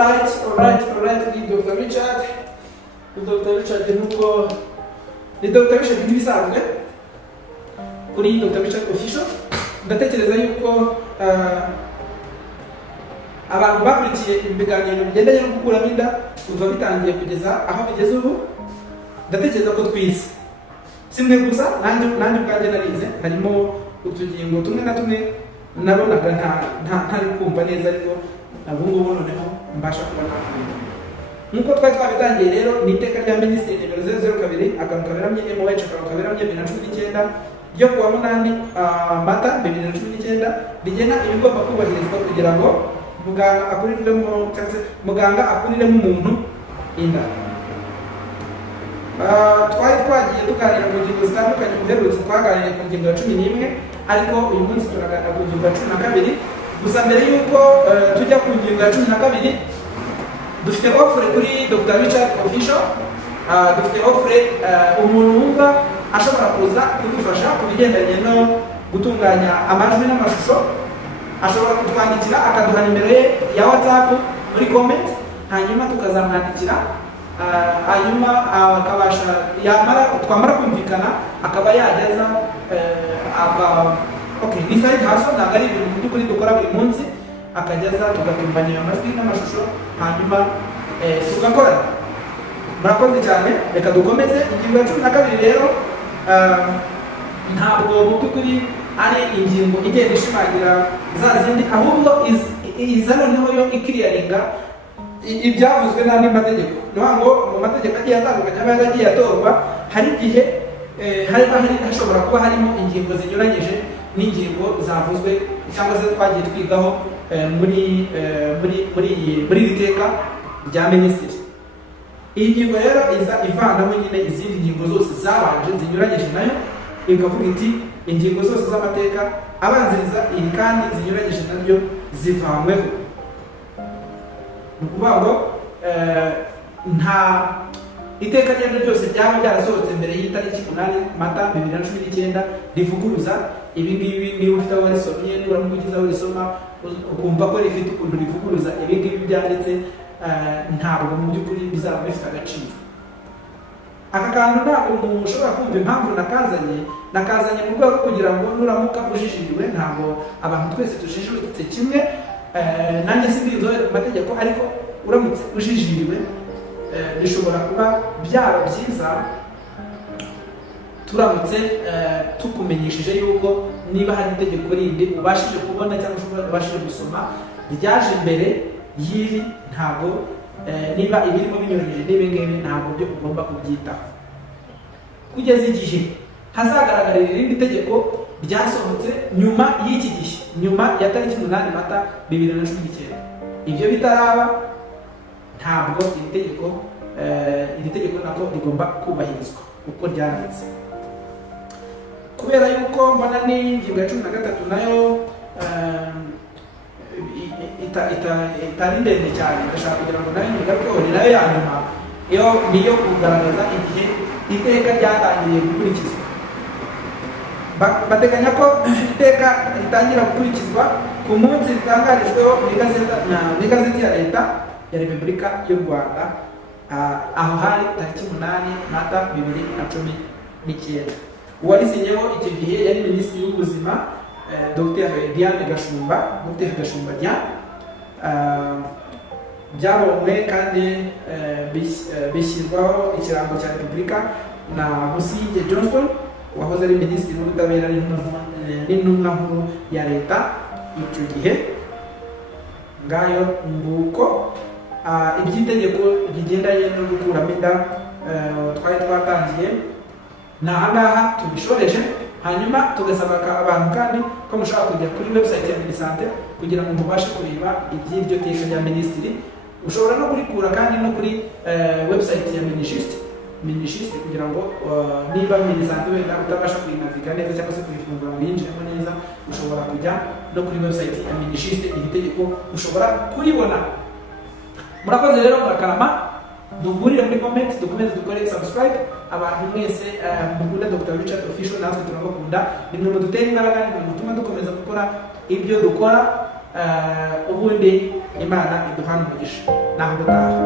Alright, ni Dr. Richard. Dr. Richard nuko ni Dr. Richard n'ibisanzwe kuri Dr. Richard official. Ndatekereza yuko abantu bakurikiye ibiganiro bigendanye no gukuramo inda kuva bitangiye kugeza aho bigeze ubu, ndatekereza ko twize. Simwe gusa nanjye ubwanjye narize, harimo utugingo tumwe na tumwe nabonaga ntari kumva neza, ariko ubu noneho mbasha kubona. Nkuko twari twabitangiye rero, ni iteka rya Minisitiri nimero 002 akamukaberamye MOH akamukaberamye 2019 ryo kuwa 8 Mata 2019 rigena ibigomba kubahirizwa kugira ngo muganga akuriremo umuntu inda. Twari twagiye tuganira ku ngingo zitandukanye, uherutse twaganiriye ku ngingo ya 11, ariko uyu munsi turaganira ku ngingo ya 12. Gusa mbere yuko tujya ku ngingo ya 12, dufite offre kuri Dr. Richard official. Dufite offre umuntu wumva ashobora kuza kudufasha ku bigendanye no gutunganya amajwi n'amashusho, ashobora kutwandikira akaduha nimero ye ya WhatsApp muri comment, hanyuma tukazamwandikira, hanyuma akabasha twamara kumvikana akaba yageza ni side hustle, ntabwo ari ibintu by'ukuri dukora buri munsi, akageza tugatunganya amajwi n'amashusho hanyuma tugakora. Murakoze cyane, reka dukomeze. Ingingo ya 12 rero ntabwo mu by'ukuri ari ingingo igenda ishimangira za zindi, ahubwo iza noneho yo ikiriyaringa ibyavuzwe n'andi mategeko. Niyo ngo mu mategeko agiye atandukanye aba yaragiye atorwa, hari igihe hashobora kuba harimo ingingo zinyuranyije n'ingingo zavuzwe cyangwa se twagiye twigaho muri iri teka rya Minisitiri. Iyi ngingo rero iza ivanaho nyine izindi ngingo zose zabanje zinyuranyije nayo, ikavuga iti ingingo zose z'amateka abanziriza iri kandi zinyuranyije nabyo zivanyweho. Ni ukuvuga ngo nta iteka ryari ryose ryaba ryarasohotse mbere y'itariki 8 Mata 2019 rivuguruza ibi ngibi. Niba ufite aho warisomye, nuramuka ugize aho risoma ukumva ko rifite ukuntu rivuguruza ibi ngibi byanditse, ntabwo mu by'ukuri bizaba bifite agaciro. Aka kantu ntabwo umuntu ushobora kumva impamvu nakazanye mu rwego kugira ngo nuramuka ujijiriwe, ntabwo abantu twese tujijutse kimwe, nanjye sindizoe mu mategeko, ariko uramutse ujijiriwe bishobora kuba byaba byiza turamutse tukumenyesheje yuko niba hari itegeko rindi ubashije kubona cyangwa ubashije gusoma ryaje imbere y'iri, ntabwo niba ibirimo binyuranyije n'ibi ngibi ntabwo byo ugomba kubyitaho kugeza igihe hazagaragarira irindi tegeko ryasohotse nyuma y'iki gihe, nyuma ya tariki 8 Mata 2019. Ibyo bitaraba ntabwo iri tegeko nako rigomba kubahirizwa uko ryanditse. Kubera yuko mbona n'ingingo ya 13 nayo itari ndende cyane, ndashaka kugira ngo nayo nyigarukeho, ni nayo ya nyuma, niyo kugaragaza igihe iteka ryatangiye gukurikizwa. Bateganya ko iteka ritangira gukurikizwa ku munsi ritangarijweho mu igazeti ya Leta ya Repubulika y'u Rwanda, aho hari tariki 8 Mata 2019. Uwarisinyeho icyo gihe yari Minisitiri w'Ubuzima Dr. Diane Gashumba Diane. Byabonywe kandi bishyirwaho ikirango cya Repubulika na Busingye Johnson wahoze ari Minisitiri w'Ubutabera n'intumwa nkuru ya Leta icyo gihe. Ngayo nguko iby'itegeko rigendanye no gukuramo inda twari twatangiye, n'ahangaha tubishoreje. Hanyuma tugasaba abantu kandi ko mushaka kujya kuri website ya Minisante kugira ngo mubashe kureba iby'iryo teka rya Minisitiri. Ushobora no kurikura kandi no kuri website ya Minisiste kugira ngo niba Minisante wenda utabasha kuyinaviga neza cyangwa se kuyifungura ngo yinjiremo neza, ushobora kujya no kuri website ya Minisiste. Iri tegeko ushobora kuribona. Murakoze rero murakarama, duhurire muri comment, dukomeze dukore subscribe. Abantu mwese mukunda Dr. Richard official, natwe turabakunda, nimwe mudutera imbaraga, nimwe mutuma dukomeza gukora ibyo dukora. ubundi Imana iduhana umugisha naho gutaha.